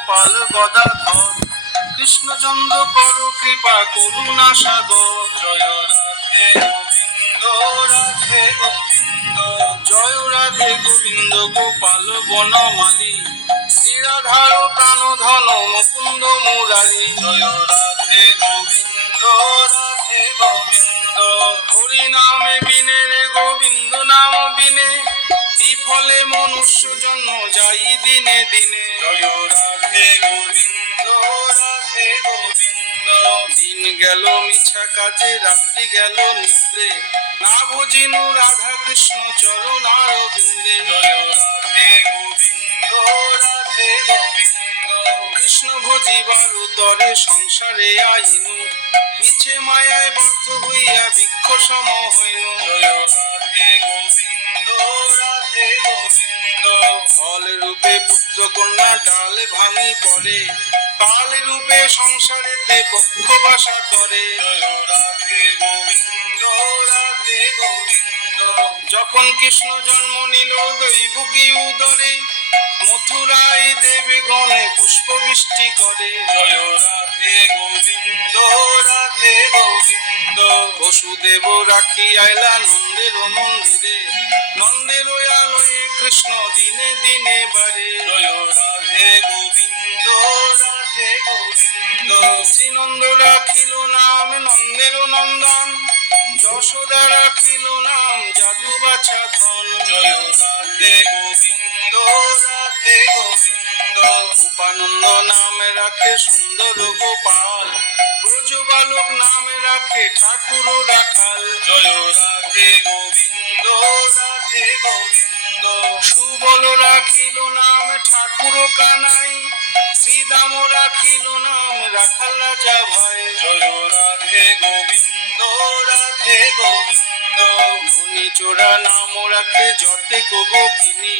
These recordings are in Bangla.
গোপাল গদাধর, কৃষ্ণচন্দ্র কর কৃপা করুণা সাগর। জয় রাধে গোবিন্দ রাধে গোবিন্দ, জয় রাধে গোবিন্দ গোপাল বনমালী, শ্রীরাধার প্রাণধন মুকুন্দ মুরারি। জয় রাধে গোবিন্দ রাধে গোবিন্দ, হরি নামে বিনে রে গোবিন্দ নাম বিনে, বিফলে মনুষ্য জন্ম যাই দিনে দিনে। জয় রাধে গোবিন্দ রাধে গোবিন্দ, দিন গেল মিছা কাজে রাত্রি গেল নিদ্রে, না বুঝিনু রাধা কৃষ্ণ চরণ আরবিন্দে। জয় রাধে গোবিন্দ রাধে গোবিন্দ, কৃষ্ণ ভজিবার তরে সংসারে আইনু, মিছে মায়ায় বদ্ধ হইয়া বৃক্ষ সম হইনু। জয় রাধে গোবিন্দ রাধে গোবিন্দ, ফল রূপে পুত্র কন্যা ডাল ভাঙি পড়ে, কাল রূপে সংসারেতে পক্ষ বাসা করে। জয় রাধে গোবিন্দ রাধে গোবিন্দ, যখন কৃষ্ণ জন্ম নিল দৈবকী উদরে, মথুরায় দেবে গণে পুষ্প বৃষ্টি করে। জয় রাধে গোবিন্দ রাধে গোবিন্দ, বসুদেব রাখি আইলা নন্দের মন্দিরে, নন্দের আলোয়ে কৃষ্ণ দিনে দিনে বারে। জয় রাধে গোবিন্দ রাধে গোবিন্দ, শ্রীনন্দ রাখিল নাম নন্দের নন্দন, যশোদা রাখিল নাম জাদু বাছা ধন। জয় রাধে গোবিন্দ রাধে গোবিন্দ, উপানন্দ নামে রাখে সুন্দর গোপাল, ব্রজ বালক নামে রাখে ঠাকুর রাখাল। জয় রাধে গোবিন্দ রাধে গোবিন্দ, সুবল রাখিল নাম ঠাকুর কানাই, শ্রীদাম রাখিল নাম রাখাল রাজা ভাই। জয় রাধে গোবিন্দ রাধে গোবিন্দ, ধনী চোরা নাম রাখে যতে গোপিনী,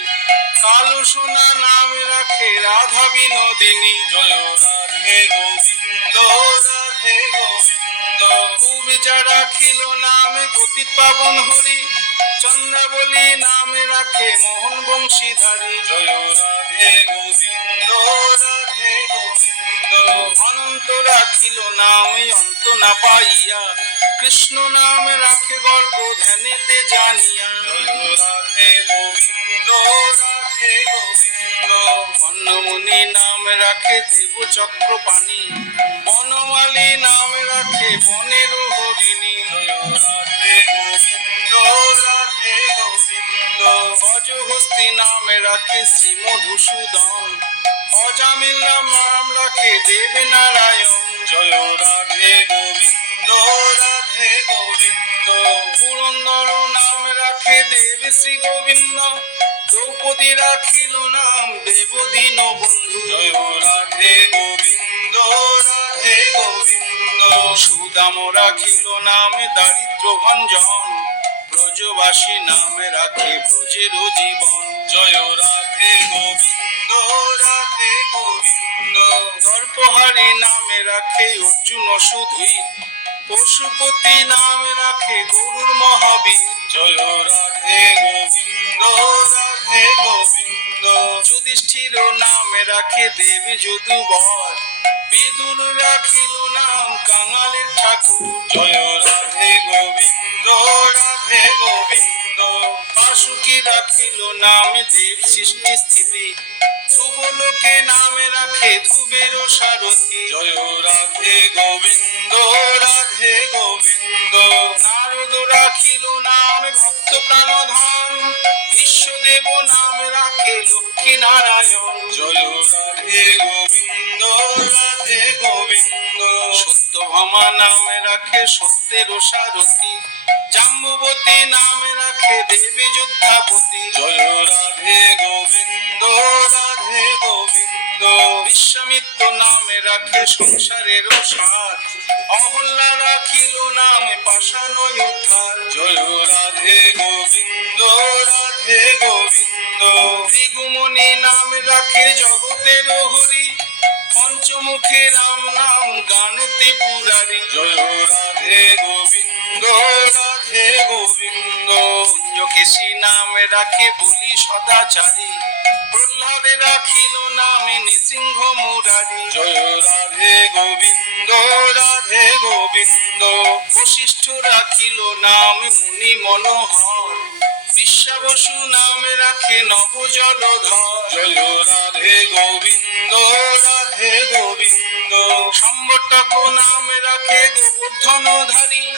কালো সোনা নাম রাখে রাধা বিনোদিনী। জয় রাধে গোবিন্দ রাধে গোবিন্দ, কুবিজা রাখিল নামে পতিত পাবন হরি, চন্দ্রাবলী নামে রাখে মোহন বংশীধারী। জয় রাধে গোবিন্দ রাধে গোবিন্দ, অনন্ত রাখিল নামে অন্ত না পাইয়া, কৃষ্ণ নামে রাখে গর্ব ধ্যানেতে জানিয়া। জয় রাধে গোবিন্দ রাধে গোবিন্দ, বন্যমুনি নামে রাখে দেব চক্র পানি, বনমালী নামে রাখে বনের হরিণী। জয় রাধে গোবিন্দ রাধে গোবিন্দ, গজহস্তি নামে রাখে শ্রী মধুসূদন, অজামিল নাম রাখে দেব নারায়ণ। জয় রাধে গোবিন্দ রাধে গোবিন্দ, পুরন্দর নাম রাখে দেব শ্রী গোবিন্দ, দ্রৌপদী রাখিল নাম দেব দীন বন্ধু। জয় রাধে গোবিন্দ রাধে গোবিন্দ, সুদাম রাখিল নাম দারিদ্র ভঞ্জন, ব্রজবাসী নামে রাখে ব্রজের জীবন। জয় রাধে গোবিন্দ রাধে গোবিন্দ, দর্পহারি নামে রাখে অর্জুন শুধুই, পশুপতি নামে রাখে গরুর মহাবীর। জয় রাধে গোবিন্দ রাধে গোবিন্দ, যুধিষ্ঠির নামে রাখে দেবী যদুবর, বিদুর রাখিল নাম কাঙালের ঠাকুর। জয় রাধে গোবিন্দ রাধে গোবিন্দ, বাসুকি রাখিল নামে দেব সৃষ্টি স্থিতি, ধ্রুবলোকে নামে রাখে ধ্রুবের সারথি। জয় রাধে গোবিন্দ রাধে গোবিন্দ, নারদ রাখিল নামে ভক্ত প্রাণধন, বিশ্বদেব নামে রাখে লক্ষ্মী নারায়ণ। জয় রাধে গোবিন্দ রাধে গোবিন্দ, সত্যভামা নামে রাখে সত্যের সারথি, জাম্বুবতী নামে রাখে দেবী যোদ্ধাপতি। জয় রাধে গোবিন্দ রাধে গোবিন্দ, বিশ্বামিত্র নামে রাখে সংসারের সার, অহল্যা রাখিল নামে পাষাণ উদ্ধার। জয় রাধে গোবিন্দ রাধে গোবিন্দ, ভৃগুমণি নামে রাখে জগতের হরি, পঞ্চমুখী রাম নাম গানতে পুরারি। জয় রাধে গোবিন্দ রাধে গোবিন্দ, কুঞ্জকেশী নামে রাখে বলি সদাচারী, প্রহ্লাদে রাখিল নামে নৃসিংহ মুরারি। জয় রাধে গোবিন্দ রাধে গোবিন্দ। বশিষ্ঠ রাখিল নামে মুনি মনোহর। বিশ্বাবসু নামে রাখে নব জলধর। জয় রাধে গোবিন্দ রাধে গোবিন্দ। সম্বটক নামে রাখে গোবর্ধনধারী।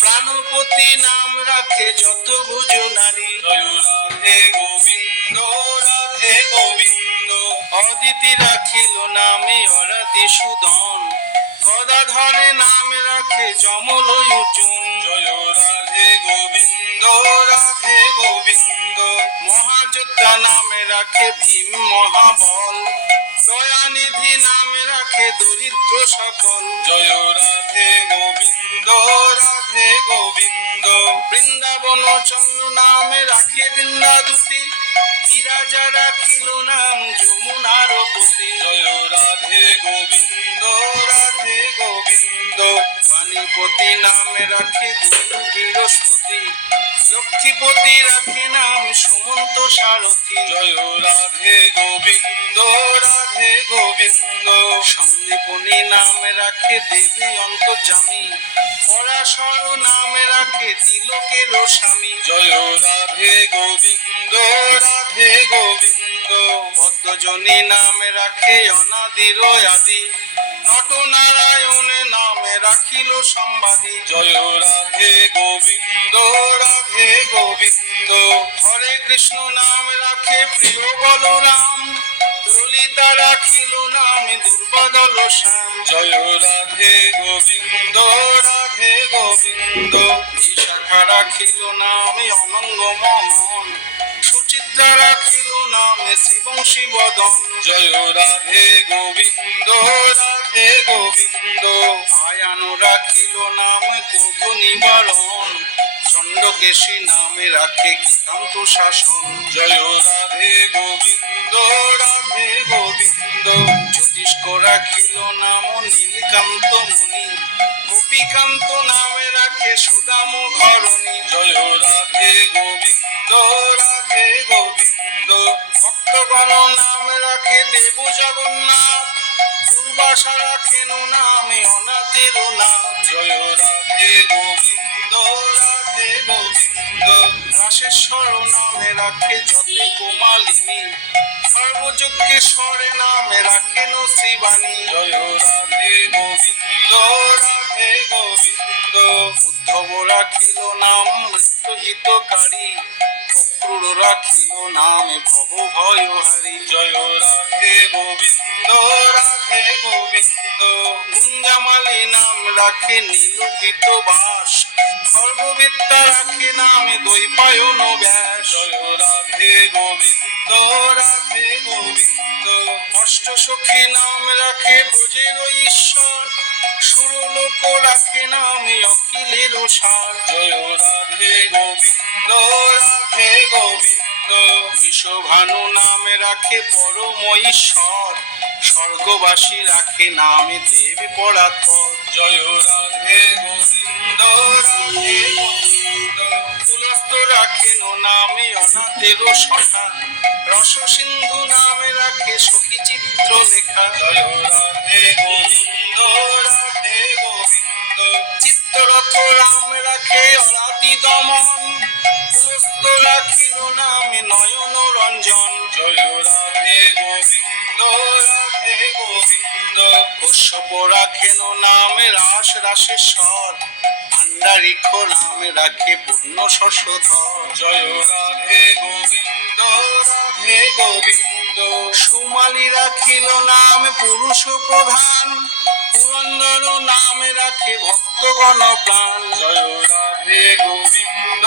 প্রাণপতি নাম রাখে যত ভুজ নারী। জয় রাধে গোবিন্দ রাধে গোবিন্দ। অদিতি রাখিল নামে অরাতি সুদন। গদাধরে নামে রাখে যমল অর্জুন। জয় রাধে গোবিন্দ রাধে গোবিন্দ। মহাযোদ্ধা নামে রাখে ভীম মহাবল। দয়ানিধি নামে রাখে দরিদ্র সকল। জয় রাধে গোবিন্দ রাধে গোবিন্দ। বৃন্দাবন চন্দ্র নামে রাখে বৃন্দাদূতি। বিরাজা রাখিল নাম যমুনার পতি। জয় রাধে গোবিন্দ রাধে গোবিন্দ। বাণীপতি নামে রাখে গুরু বৃহস্পতি। লক্ষ্মীপতি রাখে নাম সুমন্ত সারথি। জয় রাধে গোবিন্দ রাধে গোবিন্দ। সন্দীপনী নামে রাখে দেবী অন্তর্যামী। পরাশর নামে রাখে তিলকের স্বামী। জয় রাধে গোবিন্দ রাধে গোবিন্দ। পদ্মজনী নামে রাখে অনাদির আদি। নটনারায়ণ নামে রাখিল সম্বাদী। জয় রাধে গোবিন্দ রাধে গোবিন্দ। হরে কৃষ্ণ নামে রাখে প্রিয় বলরাম। ললিতা রাখিল নামে দুর্বাদল শ্যাম। জয় রাধে গোবিন্দ রাধে গোবিন্দ। বিশাখা রাখিল নামে অনঙ্গ মোহন। সুচিত্রা রাখিল নামে শিবং শিবদন। জয় রাধে গোবিন্দ রাধে গোবিন্দ। আয়ান রাখিল নামে ক্রোধ নিবারণ। চন্দ্রকেশী নামে রাখে কৃতান্ত শাসন। জয় রাধে গোবিন্দ রাধে গোবিন্দ। জ্যোতিষ্ক রাখিল নাম নীলকান্ত মুনি। গোপীকান্ত নামে রাখে সুদাম ঘরণী। জয় রাধে গোবিন্দ রাধে গোবিন্দ। ভক্তগণ নামে রাখে দেব জগন্নাথ। দুর্বাসা রাখেন নামে অনাথের নাথ। জয় রাধে গোবিন্দ রাধে গোবিন্দ। রাসেশ্বর নামে রাখে যতে কুমালিনী। সর্বযজ্ঞেশ্বরে নামে রাখেন শ্রীবাণী। জয় রাধে গোবিন্দ রাধে গোবিন্দ। উদ্ধব রাখিল নাম মৃত্যুহিতকারী। অক্রূর রাখিল নামে ভব ভয়হারী। জয় রাধে গোবিন্দ রাধে গোবিন্দ। গুঞ্জামালী নাম রাখে নীলপিত বাস। সর্ববিদ্যা রাখে নামে দ্বৈপায়ন ব্যাস। জয় রাধে গোবিন্দ রাধে গোবিন্দ। অষ্টসখী নাম রাখে ব্রজের ঈশ্বর। সুরলোক রাখে নামে অখিলের সার। জয় রাধে গোবিন্দ রাধে গোবিন্দ। বিশ্বভানু নামে রাখে পরম ঈশ্বর। স্বর্গবাসী রাখে নামে দেব পরাৎপর। জয় রাধে গোবিন্দ রাধে গোবিন্দ। তুলস্ত রাখেন নামে অনাথের সখা। রস সিন্ধু নামে রাখে সখী চিত্র লেখা। জয় রাধে গোবিন্দ রাধে গোবিন্দ। চিত্তরথ রাম রাখে অরাতি দমন। তুলস্ত রাখিল নামে নয়ন রঞ্জন। জয় রাধে গোবিন্দ রাধে গোবিন্দ। কশ্যপ রাখেন নামে রাস রাসেশ্বর। ভাণ্ডারিক নামে রাখে পূর্ণ শশধর। জয় রাধে গোবিন্দ রাধে গোবিন্দ। সুমালি রাখিল নামে পুরুষ প্রধান। পুরন্দর নামে রাখে ভক্তগণ প্রাণ। জয় রাধে গোবিন্দ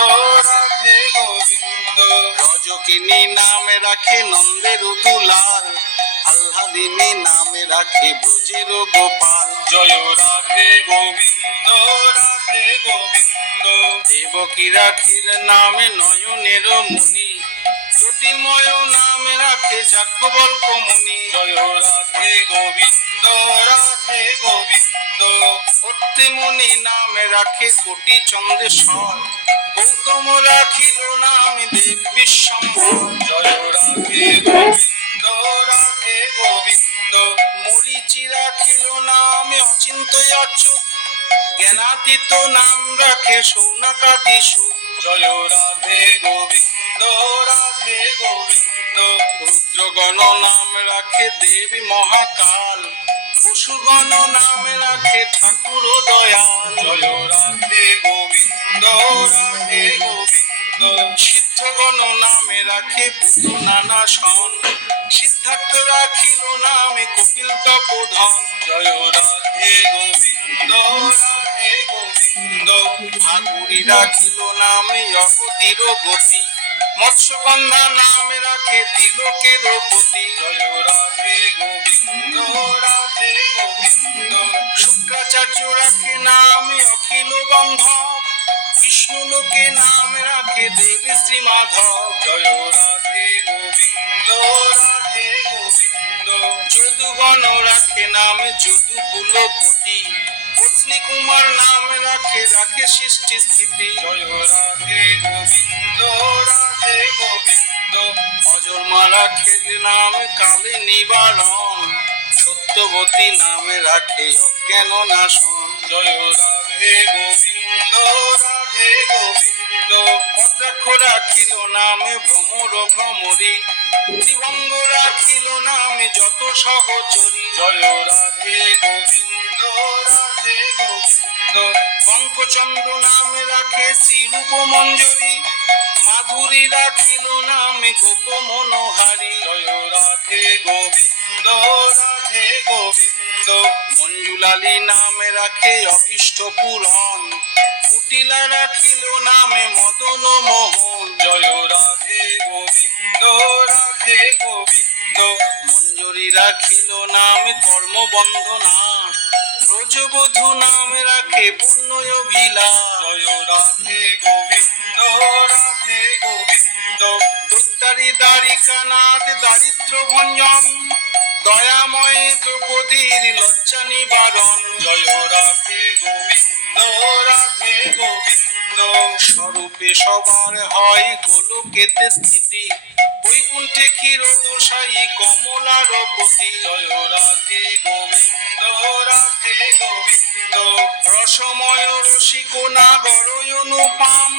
রাধে গোবিন্দ। রজকিনী নামে রাখে নন্দের দুলাল। আহ্লাদিনী নামে রাখে ব্রজের গোপাল। জয় রাধে গোবিন্দ রাধে গোবিন্দ। দেবকী রাখিল নামে নয়নের মুনি। জ্যোতির্ময় নামে রাখে যাজ্ঞবল্ক্য মুনি। জয় রাধে গোবিন্দ রাধে গোবিন্দ। অত্রিমুনি নামে রাখে কোটি চন্দ্রেশ্বর। গৌতম রাখিল নামে দেব বিশ্বম্ভর। জয় রাধে গোবিন্দ অচিন্ত অচ্যুত জ্ঞানাতীত নাম রাখে সৌনকাদি সুত। জয় রাধে গোবিন্দ রাধে গোবিন্দ। রুদ্রগণ নাম রাখে দেবী মহাকাল, পশুগণ নাম রাখে ঠাকুর দয়াল। জয় রাধে গোবিন্দ রাধে গোবিন্দ। সিদ্ধগণ নামে রাখে পুত নানা সন, সিদ্ধার্থ রাখিল নামে কপিল তপোধন। জয় রাধে গোবিন্দ রাধে গোবিন্দ। ভাদুরী রাখিল নামে অবতীর গতি, মৎস্যগন্ধা নামে রাখে তিলকের পতি। জয় রাধে গোবিন্দ রাধে গোবিন্দ। শুক্রাচার্য রাখে নামে অখিল বন্ধব, বিষ্ণু লোকে নাম রাখে দেবী শ্রী মাধব। জয় রাধে গোবিন্দ রাধে গোবিন্দ। যদুগণ রাখে নামে যদু কুলপতি, পত্নী কুমার নাম রাখে রাখে সৃষ্টি স্থিতি। জয় রাধে গোবিন্দ রাধে গোবিন্দ। অজন্মা রাখে নাম কালে নিবারণ, সত্যবতী নামে রাখে অজ্ঞান নাশন। জয় রাধে গোবিন্দ রাধে গোবিন্দ। পদ্মাক্ষ রাখিল নামে ভ্রমর ভ্রমরী, ত্রিভঙ্গ রাখিল নামে যত সহচরী। জয় রাধে গোবিন্দ রাধে গোবিন্দ। পঙ্কচন্দ্র নামে রাখে শ্রীরূপ মঞ্জরী, মাধুরী রাখিল নামে গোপ মনোহারী। জয় রাধে গোবিন্দ রাধে গোবিন্দ। মঞ্জুলালী নামে রাখে অভীষ্ট পূরণ, কুটিলা রাখিল নামে মদন মোহন। জয় রাধে গোবিন্দ রাধে গোবিন্দ। মঞ্জরী রাখিল নামে কর্মবন্ধনা, ব্রজবধূ নামে রাখে পূর্ণ অভিলাষ। জয় রাধে গোবিন্দ রাধে গোবিন্দ। দত্তারি দ্বারিকা নাথ দারিদ্র ভঞ্জন, দয়াময় দ্রৌপদীর লজ্জা নিবারণ। জয় রাধে গোবিন্দ রাধে গোবিন্দ। স্বরূপে সবার হয় গোলকেতে স্থিতি, বৈকুণ্ঠে ক্ষীরদোষাই কমলার পতি। জয় রাধে গোবিন্দ রাধে গোবিন্দ। রসময় রসিক নাগর অনুপম,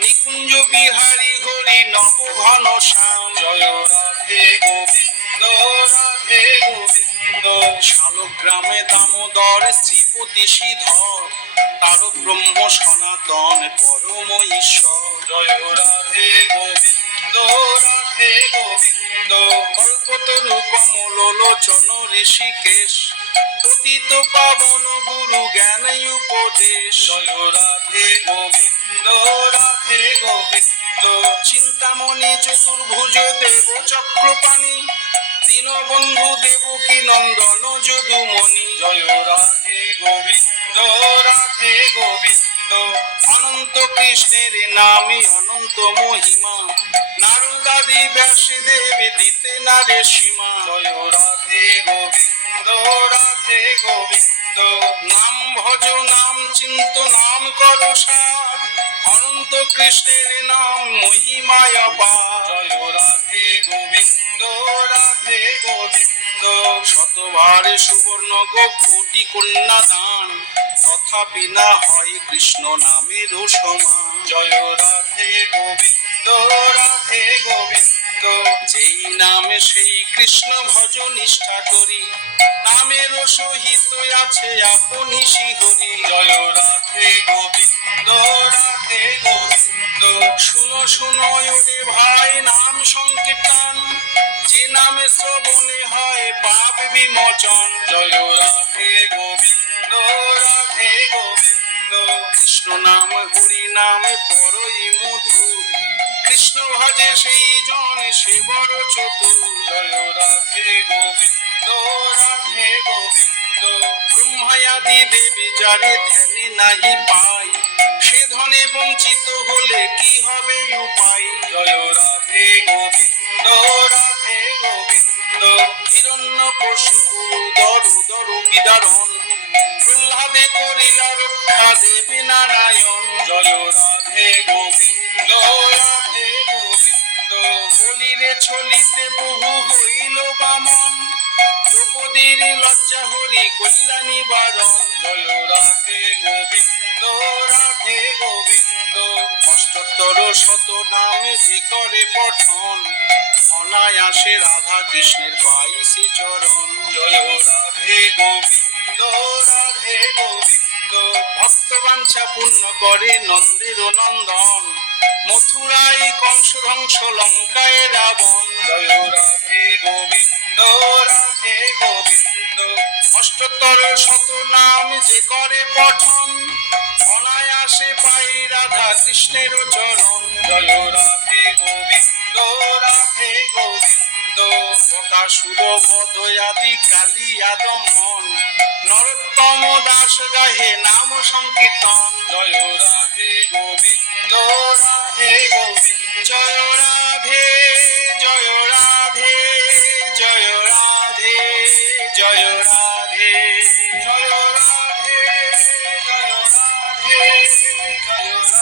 নিকুঞ্জ বিহারী হরি নব ঘন শ্যাম। জয় রাধে গোবিন্দ রাধে গোবিন্দ। শালগ্রামে দামোদর শ্রীপতি শ্রীধর, তারক ব্রহ্ম সনাতন পরম ঈশ্বর। জয় রাধে গোবিন্দ রাধে গোবিন্দ। কল্পতরু কমল লোচন ঋষিকেশ, পতিত পাবন গুরু জ্ঞান উপদেশ। জয় রাধে গোবিন্দ রাধে গোবিন্দ। চিন্তামণি চতুর্ভুজ দেব চক্রপাণি, দীনবন্ধু দেবকী নন্দন যদুমণি। জয় রাধে গোবিন্দ রাধে গোবিন্দ। অনন্ত কৃষ্ণের নামে অনন্ত মহিমা, নারদাদি ব্যাসদেব দিতে নারে সীমা। জয় রাধে গোবিন্দ রাধে গোবিন্দ। নাম ভজ নাম চিন্ত নাম কর সার, অনন্ত কৃষ্ণের নাম মহিমায় অপার। জয় রাধে গোবিন্দ রাধে গোবিন্দ। শতবার সুবর্ণ গো কোটি কন্যা দান, তথাপি না হয় কৃষ্ণ নামের সমান। জয় রাধে গোবিন্দ রাধে গোবিন্দ। যেই নামে সেই কৃষ্ণ ভজ নিষ্ঠা করি, নামের সহিত আছে আপনি শ্রীহরি। জয় রাধে গোবিন্দ রাধে গোবিন্দ। শুনো শুনো ওরে ভাই নাম সংকীর্তন, যে নামে শ্রবণে হয় পাপ বিমোচন। জয় রাধে গোবিন্দ রাধে গোবিন্দ। কৃষ্ণ নাম হরি নাম বড়ই মধুর, কৃষ্ণ ভজে সেই জন সে বড় চতুর। জয় রাধে গোবিন্দ রাধে গোবিন্দ। ব্রহ্মায়াদি দেবী যারে ধ্যানে নাহি পাই, সে ধনে বঞ্চিত হলে কি হবে উপায়। জয় রাধে গোবিন্দ রাধে গোবিন্দ। হিরণ্যকশিপু দরু দরু বিদারণ, প্রহ্লাদে করিলা রক্ষা দেবী নারায়ণ। জয় রাধে গোবিন্দ রাধে গোবিন্দ। বলিরে ছলিতে বহু হইল বামন, দ্রৌপদীর লজ্জা হরি কইলা নিবারণ। জয় রাধে গোবিন্দ রাধে গোবিন্দ, অষ্টোত্তর শত নামে যে করে পঠন, অনায়াসে রাধা কৃষ্ণের পাইছে চরণ। জয় রাধে গোবিন্দ রাধে গোবিন্দ, ভক্তবাঞ্ছা পূর্ণ করে নন্দের নন্দন, মথুরায় কংস ধ্বংস লঙ্কায় রাবণ। জয় রাধে গোবিন্দ রাধে গোবিন্দ, অষ্টোত্তর শত নাম যে করে পঠন, অনায়াসে পাই রাধা কৃষ্ণের চরণ। জয় রাধে গোবিন্দ রাধে গোবিন্দ, বকাসুর বধ আদি কালিয়া দমন, নরোত্তম দাস গাহে নাম সংকীর্তন। জয় রাধে গোবিন্দ রাধে গোবিন্দ, জয় রাধে জয় রাধে জয় রাধে জয় রাধে জয় রাধে জয় রাধে জয় রাধে।